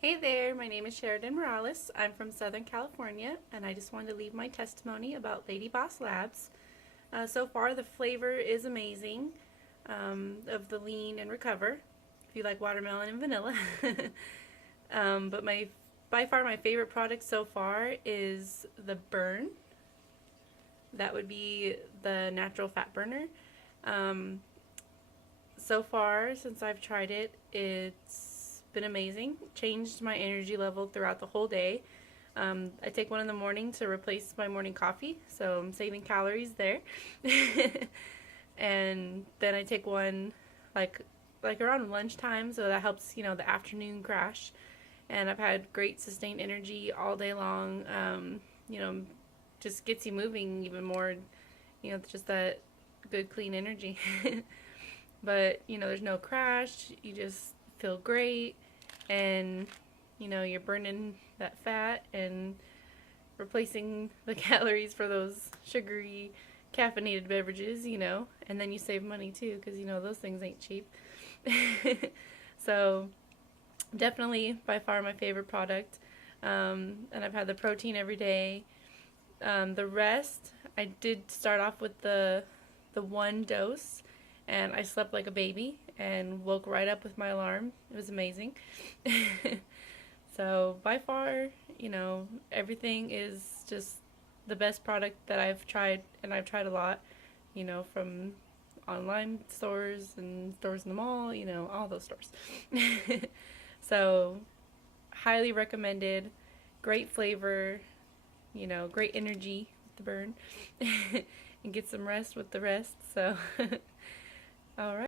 Hey there, my name is Charidan Morales. I'm from Southern California, and I just wanted to leave my testimony about LadyBoss Labs. So far, the flavor is amazing of the lean and recover, if you like watermelon and vanilla. But by far my favorite product so far is the burn. That would be the natural fat burner. Um, so far, since I've tried it, it's been amazing. Changed my energy level throughout the whole day. I take one in the morning to replace my morning coffee, so I'm saving calories there. And then I take one like around lunchtime, so that helps, the afternoon crash. And I've had great sustained energy all day long. You know, just gets you moving even more. Just that good clean energy. But there's no crash. You just feel great, and you're burning that fat and replacing the calories for those sugary caffeinated beverages, and then you save money too, because those things ain't cheap. So definitely by far my favorite product. And I've had the protein every day. The rest, I did start off with the one dose, and I slept like a baby and woke right up with my alarm. It was amazing. So by far, everything is just the best product that I've tried, and I've tried a lot, from online stores and stores in the mall, all those stores. So highly recommended. Great flavor, great energy with the burn. And get some rest with the rest. So, all right.